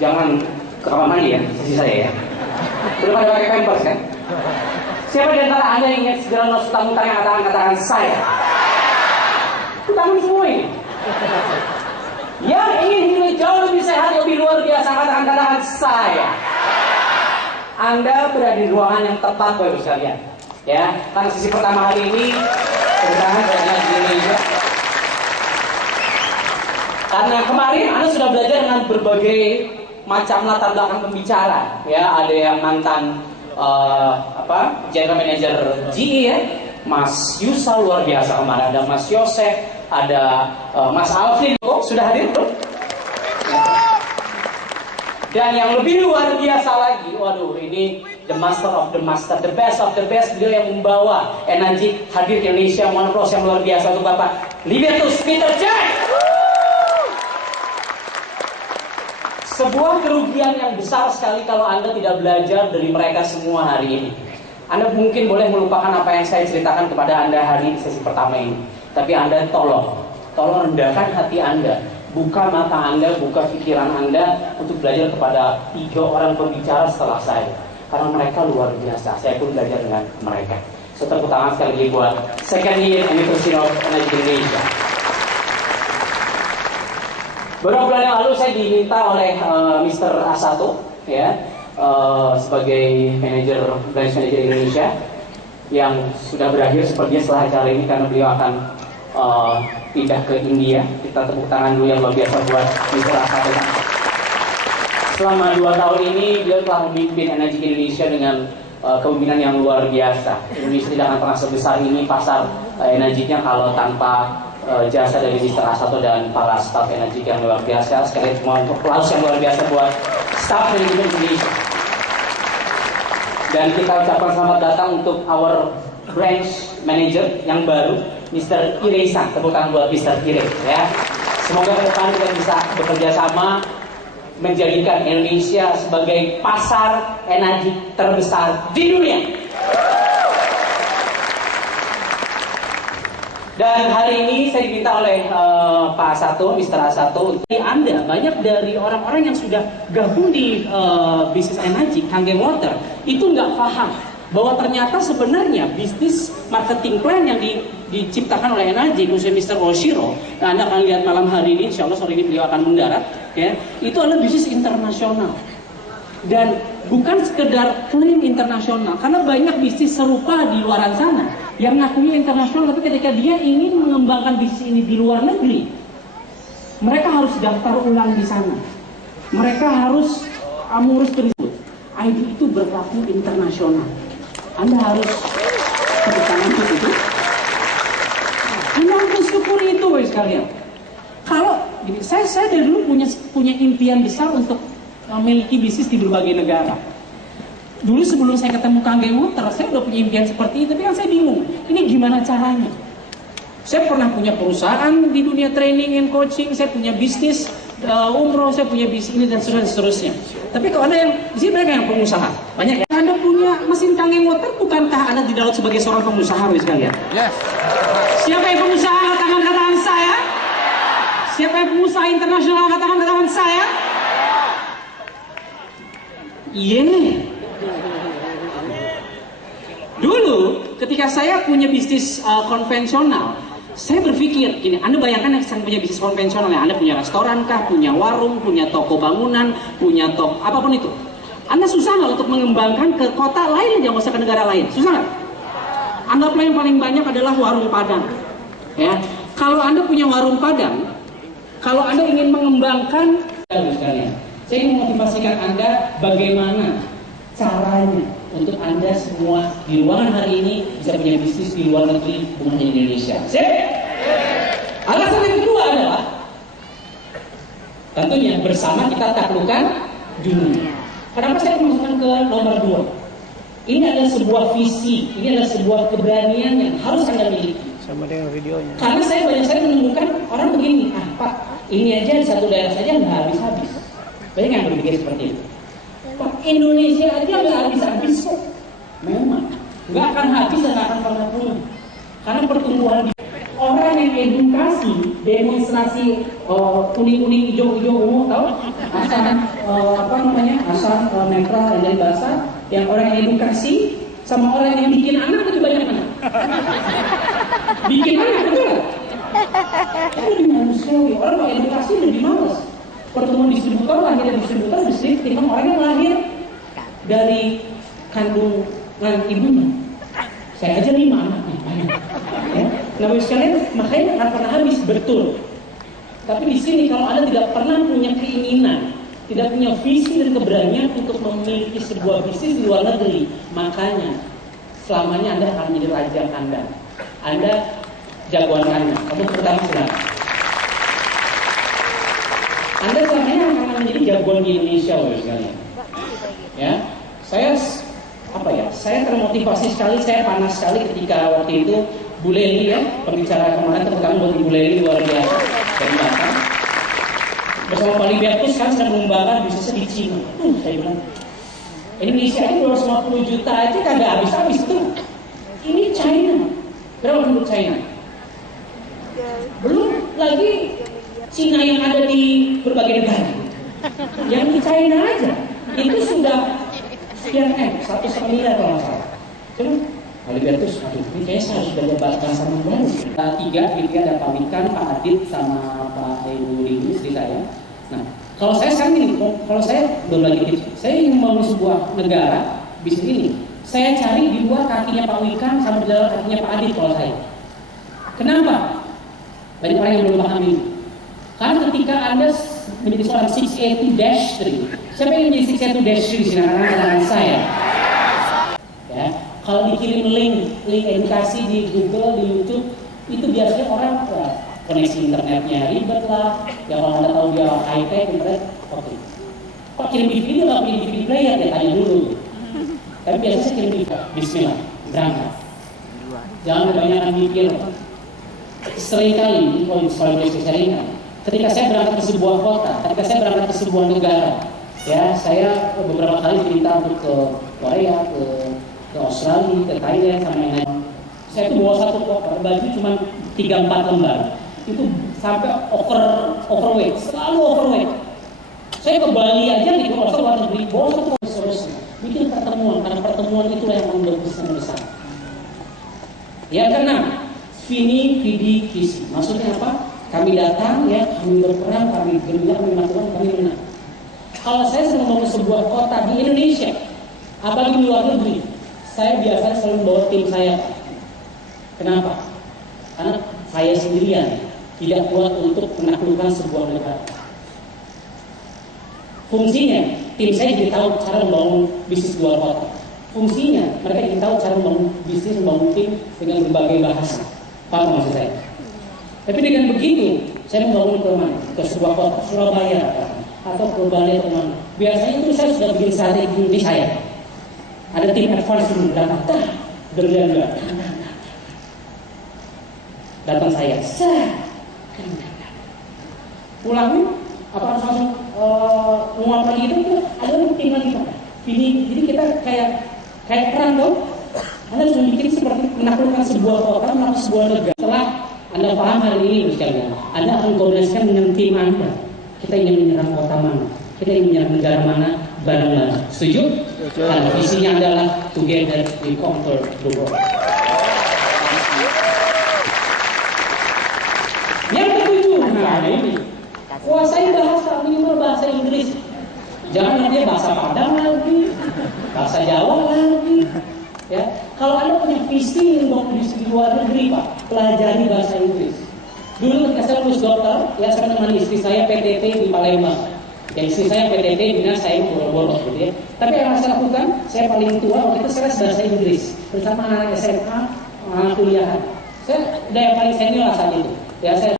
Jangan ke kamar mandi ya, sisi saya ya. Udah pada pakai pampers kan? Siapa di antara Anda yang ingat segera nos utang-utang yang katakan saya? Utang semua ini. Yang ingin hidup jauh lebih sehat, lebih luar biasa, katakan saya. Anda berada di ruangan yang tepat, Bapak Ibu sekalian. Ya, karena sesi pertama hari ini kebetulan saya di Indonesia. Karena kemarin Anda sudah belajar dengan berbagai macam latar belakang pembicara. Ya, ada yang mantan General Manager GE ya, Mas Yusal luar biasa kemarin. Ada Mas Yosef, ada Mas Alvin. Oh, sudah hadir belum? Dan yang lebih luar biasa lagi, waduh, ini the master of the master, the best of the best, beliau yang membawa energi hadir ke Indonesia, monoproses yang luar biasa untuk Bapak Libertus Peter Jack. Sebuah kerugian yang besar sekali kalau Anda tidak belajar dari mereka semua hari ini. Anda mungkin boleh melupakan apa yang saya ceritakan kepada Anda hari ini sesi pertama ini, tapi Anda tolong rendahkan hati Anda. Buka mata Anda, buka pikiran Anda untuk belajar kepada 3 orang pembicara setelah saya. Karena mereka luar biasa, saya pun belajar dengan mereka. So, tepuk tangan sekali lagi buat Second Year Anniversary of Energy Indonesia. Beberapa bulan yang lalu saya diminta oleh Mr. Asato, ya, sebagai manajer branch manager Indonesia yang sudah berakhir sepertinya setelah acara ini karena beliau akan pindah ke India. Kita tepuk tangan dulu yang luar biasa buat Mr. Asato. Selama 2 tahun ini beliau telah memimpin Energi Indonesia dengan kepemimpinan yang luar biasa. Indonesia tidak akan pernah sebesar ini pasar energinya kalau tanpa jasa dari Mr. Asato dan para staf energi yang luar biasa. Sekali lagi mohon aplaus yang luar biasa buat staf energi Indonesia. Dan kita ucapkan selamat datang untuk our branch manager yang baru, Mr. Ire-san. Tepuk tangan buat Mr. Ire, ya. Semoga ke depan kita bisa bekerja sama menjadikan Indonesia sebagai pasar energi terbesar di dunia. Dan hari ini saya diminta oleh Pak Asato, Mr. Asato, Anda banyak dari orang-orang yang sudah gabung di bisnis energi, Kangen Water, itu nggak paham bahwa ternyata sebenarnya bisnis marketing plan yang diciptakan oleh energi, khususnya Mr. Oshiro, nah Anda akan lihat malam hari ini, insya Allah sore ini beliau akan mendarat, ya, itu adalah bisnis internasional. Dan bukan sekedar klaim internasional, karena banyak bisnis serupa di luar sana yang ngakunya internasional, tapi ketika dia ingin mengembangkan bisnis ini di luar negeri, mereka harus daftar ulang di sana. Mereka harus mengurus tersebut. ID itu berlaku internasional. Anda harus tepuk tangan untuk itu. Anda harus syukuri itu, sekalian. Kalau saya dari dulu punya impian besar untuk memiliki bisnis di berbagai negara. Dulu sebelum saya ketemu Kangen Water, saya udah punya impian seperti itu, tapi kan saya bingung, ini gimana caranya? Saya pernah punya perusahaan di dunia training and coaching, saya punya bisnis umroh, saya punya bisnis ini dan seterusnya. Tapi kalau Anda yang di sini banyak yang pengusaha, banyak ya. Anda punya mesin Kangen Water, bukankah Anda tidak sebagai seorang pengusaha, sekalian? Yes. Siapa yang pengusaha? Katakan saya. Siapa yang pengusaha internasional? Katakan saya. Iya. Dulu ketika saya punya bisnis konvensional, saya berpikir gini, Anda bayangkan yang sedang punya bisnis konvensional, ya, Anda punya restoran kah, punya warung, punya toko bangunan, punya toko apapun itu. Anda susah nggak untuk mengembangkan ke kota lain aja, nggak usah ke negara lain, susah nggak? Anggaplah yang paling banyak adalah warung Padang, ya. Kalau Anda punya warung Padang, kalau Anda ingin mengembangkan, saya ingin memotivasikan Anda bagaimana caranya untuk Anda semua di ruangan hari ini bisa punya bisnis di luar negeri, bukan hanya di Indonesia. Alasan yang kedua adalah tentunya bersama kita taklukkan dunia. Kenapa saya masukkan ke nomor 2? Ini adalah sebuah visi, ini adalah sebuah keberanian yang harus Anda miliki. Sama dengan videonya. Karena saya banyak sekali menemukan orang begini, Pak, ini aja di satu daerah saja nggak habis-habis. Banyak yang berpikir seperti itu. Pak, Indonesia aja nggak habis-habis kok. Memang nggak akan habis dan nggak akan pernah punya. Karena pertumbuhan orang yang edukasi, demonstrasi kuning-kuning, hijau-hijau ungu, tahu? Asal asal netral dan basah. Yang orang yang edukasi sama orang yang bikin anak itu banyak mana? Bikin anak betul? Itu lebih manusiawi. Orang mau edukasi lebih malas. Pertemuan distributor, lahirnya distributor, distributor orang yang lahir dari kandungan ibunya. Saya aja 5 anaknya. Ya. Nah, sekalian, makanya nggak pernah habis, betul. Tapi di sini kalau Anda tidak pernah punya keinginan, tidak punya visi dan keberanian untuk memiliki sebuah bisnis di luar negeri, makanya selamanya Anda akan menjadi raja Anda. Anda jagoan Anda. Kamu pertama silakan. Anda selamanya akan menjadi jagoan di Indonesia, sekalian. Ya, saya termotivasi sekali, saya panas sekali ketika waktu itu Bu Leli, ya, pembicara kemarin, terutama buat Bu Leli luar biasa dari Batam. Bersama Pak Libertus kan sedang mengembangkan bisnisnya di Cina. Saya bilang, Indonesia ini 250 juta aja kagak habis-habis tuh. Ini China. Berapa penduduk China? Belum lagi Cina yang ada di berbagai negara. Yang di China aja itu sudah sekian 1,5 miliar kalau nggak salah. Cuma Albertus, aduh, ini kayaknya saya harus belajar bahasa baru. Tiga ada Pak Wikan, Pak Adit, sama Pak Ibu Rini, istri saya. Nah, kalau saya sekarang ini, kalau saya belum lagi tips, saya ingin membangun sebuah negara, bisnis ini. Saya cari di luar kakinya Pak Wikan sama di dalam kakinya Pak Adit kalau saya. Kenapa? Banyak orang yang belum paham ini. Karena ketika Anda menjadi seorang 682-3, siapa yang menjadi 682-3 di sini? Anak-anak saya. Ya, kalau dikirim link edukasi di Google, di YouTube, itu biasanya orang koneksi internetnya ribet lah. Ya kalau Anda tahu dia high-tech internet, oke. Kok kirim DVD nggak punya DVD player? Ya tanya dulu. Tapi biasanya saya kirim DVD. Bismillah, berangkat. Jangan kebanyakan mikir. Seringkali, kalau boleh saya ringan, ketika saya berangkat ke sebuah kota, ketika saya berangkat ke sebuah negara, ya saya beberapa kali diminta untuk ke Korea, ke Australia, ke Thailand, sama yang lain. Saya tuh bawa satu koper, baju cuma 3-4 lembar. Itu sampai overweight, selalu overweight. Saya ke Bali aja di luar negeri, bawa satu koper seterusnya. Bikin pertemuan, karena pertemuan itulah yang membuat bisnis besar. Yang keenam, Vini, Vidi, Kisi. Maksudnya apa? Kami datang, ya, kami berperang, kami gerilya, kami melakukan, kami menang. Kalau saya sedang membangun sebuah kota di Indonesia, apalagi di luar negeri, saya biasanya selalu bawa tim saya. Kenapa? Karena saya sendirian tidak kuat untuk menaklukkan sebuah negara. Fungsinya, tim saya jadi tahu cara membangun bisnis di luar kota. Fungsinya, mereka jadi tahu cara membangun bisnis, membangun tim dengan berbagai bahasa. Paham maksud saya? Tapi dengan begitu, saya membangun ke mana? Ke sebuah kota, Surabaya, atau ke Bali atau mana. Biasanya itu saya sudah bikin strategi ini saya. Ada tim advance dulu datang, berjalan. Datang saya, pulangnya apa harus langsung nguap lagi itu ada tim lagi Pak. Jadi kita kayak perang dong. Anda harus bikin seperti menaklukkan sebuah kota, menaklukkan sebuah negara. Setelah Anda paham hal ini, sekalian, Anda akan koordinasikan dengan tim Anda. Kita ingin menyerang kota mana, kita ingin menyerang negara mana, bareng-bareng. Setuju? Karena visinya adalah together we conquer the world. Yang ketujuh, nah ini, kuasai bahasa, minimal bahasa Inggris. Jangan nanti bahasa Padang lagi, bahasa Jawa lagi. Ya, kalau Anda punya visi untuk di luar negeri, Pak, pelajari bahasa Inggris. Dulu ketika saya lulus dokter, ya saya menemani istri saya PTT di Palembang. Ya, istri saya PTT, dinas saya bolos gitu ya. Tapi yang saya lakukan, saya paling tua waktu itu saya les bahasa Inggris bersama anak SMA, anak kuliahan. Saya udah yang paling senior lah saat itu. Ya, saya